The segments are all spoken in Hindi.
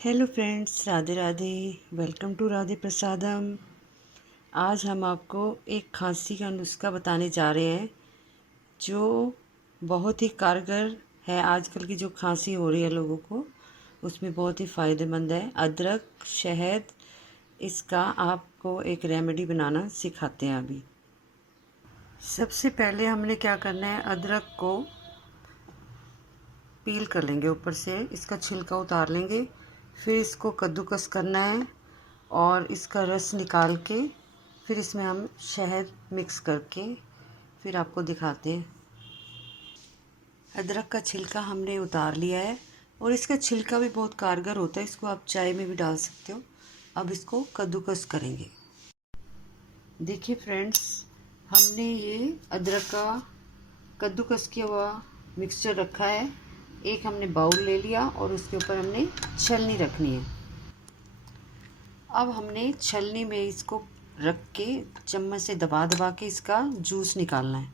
Hello friends, Radhe Radhe. Welcome to Radhe Prasadam. आज हम आपको एक खांसी का नुस्खा बताने जा रहे हैं जो बहुत ही कारगर है। आजकल की जो खांसी हो रही है लोगों को, उसमें बहुत ही फ़ायदेमंद है। अदरक, शहद, इसका आपको एक रेमेडी बनाना सिखाते हैं अभी। सबसे पहले हमने क्या करना है, अदरक को पील कर लेंगे, ऊपर से इसका छिलका उतार लेंगे। फिर इसको कद्दूकस करना है और इसका रस निकाल के फिर इसमें हम शहद मिक्स करके फिर आपको दिखाते हैं। अदरक का छिलका हमने उतार लिया है और इसका छिलका भी बहुत कारगर होता है, इसको आप चाय में भी डाल सकते हो। अब इसको कद्दूकस करेंगे। देखिए फ्रेंड्स, हमने ये अदरक का कद्दूकस किया हुआ मिक्सचर रखा है। एक हमने बाउल ले लिया और उसके ऊपर हमने छलनी रखनी है। अब हमने छलनी में इसको रख के चम्मच से दबा दबा के इसका जूस निकालना है।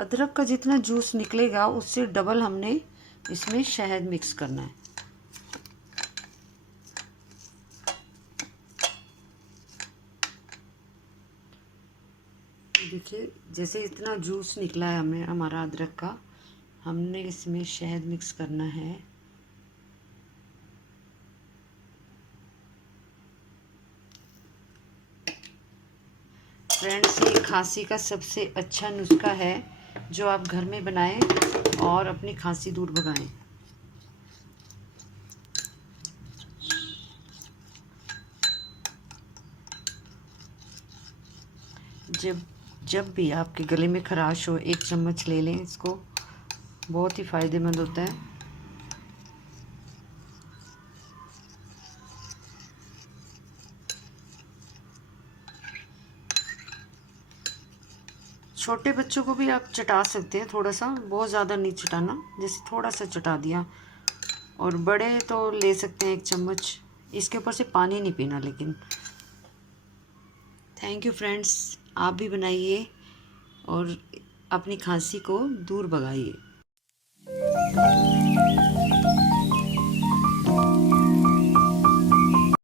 अदरक का जितना जूस निकलेगा उससे डबल हमने इसमें शहद मिक्स करना है। देखिए, जैसे इतना जूस निकला है हमें हमारा अदरक का, हमने इसमें शहद मिक्स करना है। फ्रेंड्स, ये खांसी का सबसे अच्छा नुस्खा है जो आप घर में बनाएं और अपनी खांसी दूर भगाएं। जब जब भी आपके गले में खराश हो, एक चम्मच ले लें इसको, बहुत ही फ़ायदेमंद होता है। छोटे बच्चों को भी आप चटा सकते हैं, थोड़ा सा, बहुत ज़्यादा नहीं चटाना, जैसे थोड़ा सा चटा दिया। और बड़े तो ले सकते हैं एक चम्मच। इसके ऊपर से पानी नहीं पीना लेकिन। थैंक यू फ्रेंड्स, आप भी बनाइए और अपनी खांसी को दूर भगाइए।